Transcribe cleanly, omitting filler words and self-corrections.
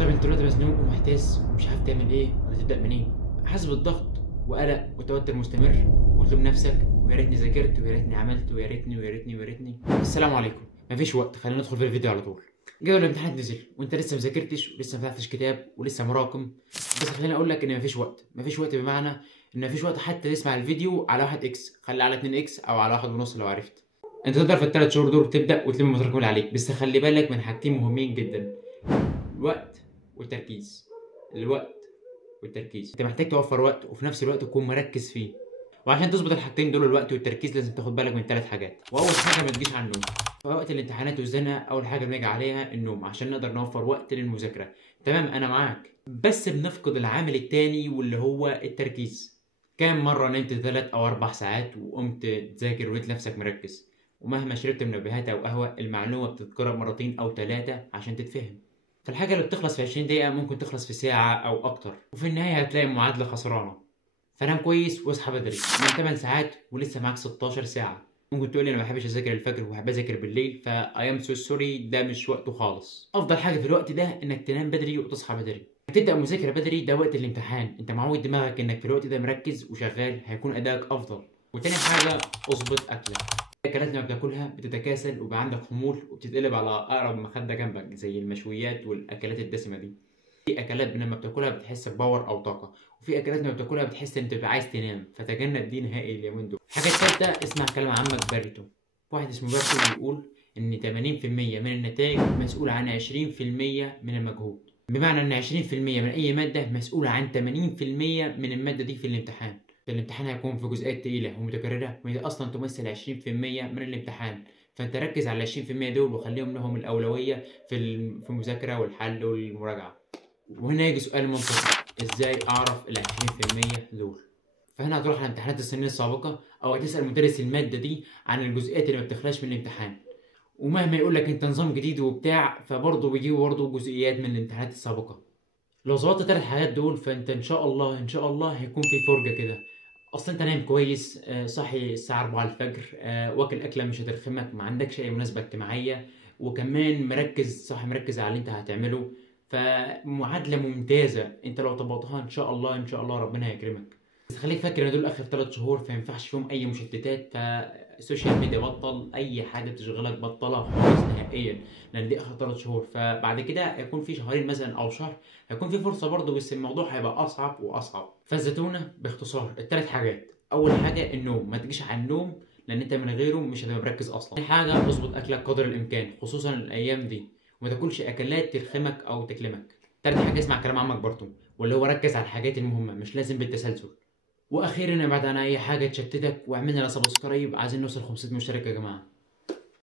طب انت دلوقتي مزنوق ومحتاس ومش عارف تعمل ايه ولا تبدا منين، حاسس بالضغط وقلق وتوتر مستمر وتلوم نفسك ويا ريتني ذاكرت ويا ريتني عملت ويا ريتني ويا ريتني ويا ريتني. السلام عليكم، مفيش وقت، خلينا ندخل في الفيديو على طول. جدول الامتحانات نزل وانت لسه مذاكرتش ولسه ما فتحتش كتاب ولسه مراكم. بس خليني اقول لك ان مفيش وقت، مفيش وقت بمعنى ان مفيش وقت حتى تسمع الفيديو على 1 اكس، خلي على 2 اكس او على 1.5 لو عرفت. انت تقدر في الثلاث شهور دول تبدا وتلم المتراكم اللي عليك، بس خلي بالك من حاجتين مهمين جدا: الوقت والتركيز. الوقت والتركيز، انت محتاج توفر وقت وفي نفس الوقت تكون مركز فيه. وعشان تظبط الحاجتين دول، الوقت والتركيز، لازم تاخد بالك من 3 حاجات. واول حاجه ما تجيش على النوم. في وقت الامتحانات والزنقه اول حاجه بنيجي عليها النوم عشان نقدر نوفر وقت للمذاكره. تمام، انا معاك، بس بنفقد العامل التاني واللي هو التركيز. كام مره نمت 3 أو 4 ساعات وقمت تذاكر ولقيت نفسك مركز؟ ومهما شربت منبهات او قهوه، المعلومه بتتكرر مرتين او 3 عشان تتفهم. فالحاجة اللي بتخلص في 20 دقيقة ممكن تخلص في ساعة أو أكتر، وفي النهاية هتلاقي معادلة خسرانة. فنام كويس واصحى بدري، نام 8 ساعات ولسه معاك 16 ساعة. ممكن تقولي أنا ما بحبش أذاكر الفجر وبحب أذاكر بالليل، فا I am so sorry، ده مش وقته خالص. أفضل حاجة في الوقت ده إنك تنام بدري وتصحى بدري. تبدأ مذاكرة بدري، ده وقت الامتحان، أنت معود دماغك إنك في الوقت ده مركز وشغال، هيكون أدائك أفضل. وتاني حاجة، اظبط أكلك. الأكلات لما بتاكلها بتتكاسل وبقى عندك خمول وبتتقلب على أقرب مخدة جنبك، زي المشويات والأكلات الدسمة دي. في أكلات لما بتاكلها بتحس بباور أو طاقة، وفي أكلات لما بتاكلها بتحس إن أنت بتبقى عايز تنام، فتجنب دي نهائي اليومين دول. الحاجة التالتة، اسمع كلام عمك باريتو. واحد اسمه باريتو بيقول إن 80% من النتائج مسؤول عن 20% من المجهود. بمعنى إن 20% من أي مادة مسؤولة عن 80% من المادة دي في الامتحان. الامتحان هيكون في جزئيات تقيلة ومتكررة، وهي أصلا تمثل 20% من الامتحان. فأنت ركز على 20% دول وخليهم لهم الأولوية في المذاكرة والحل والمراجعة. وهنا يجي سؤال منطقي: إزاي أعرف ال 20% دول؟ فهنا هتروح على امتحانات السنين السابقة أو هتسأل مدرس المادة دي عن الجزئيات اللي ما بتخلاش من الامتحان. ومهما يقول لك أنت نظام جديد وبتاع، فبرضه بيجيبوا برضه جزئيات من الامتحانات السابقة. لو ظبطت الثلاث حاجات دول فانت ان شاء الله ان شاء الله هيكون في فرجه كده. اصل انت نايم كويس، صاحي الساعه 4 الفجر، واكل اكله مش هترخمك، ما عندكش اي مناسبه اجتماعيه، وكمان مركز، صاحي مركز على اللي انت هتعمله. فمعادله ممتازه، انت لو طبقتها ان شاء الله ان شاء الله ربنا هيكرمك. بس خليك فاكر ان دول اخر 3 شهور، فما ينفعش فيهم اي مشتتات. فالسوشيال ميديا بطل، اي حاجه تشغلك بطلها خالص نهائيا، لان دي اخر 3 شهور. فبعد كده هيكون في شهرين مثلا او شهر هيكون في فرصه برضه، بس الموضوع هيبقى اصعب واصعب. فالزتونه باختصار الثلاث حاجات: اول حاجه النوم، ما تجيش على النوم لان انت من غيره مش هتبقى مركز اصلا. ثاني حاجه، اظبط اكلك قدر الامكان خصوصا الايام دي، وما تاكلش اكلات ترخمك او تكلمك. ثالث حاجه، اسمع كلام عمك برضه، واللي هو ركز على الحاجات المهمه، مش لازم بالتسلسل. واخيرا ابعد عن اي حاجه تشتتك، واعمل لنا سبسكرايب، عايزين نوصل 500 مشترك يا جماعه.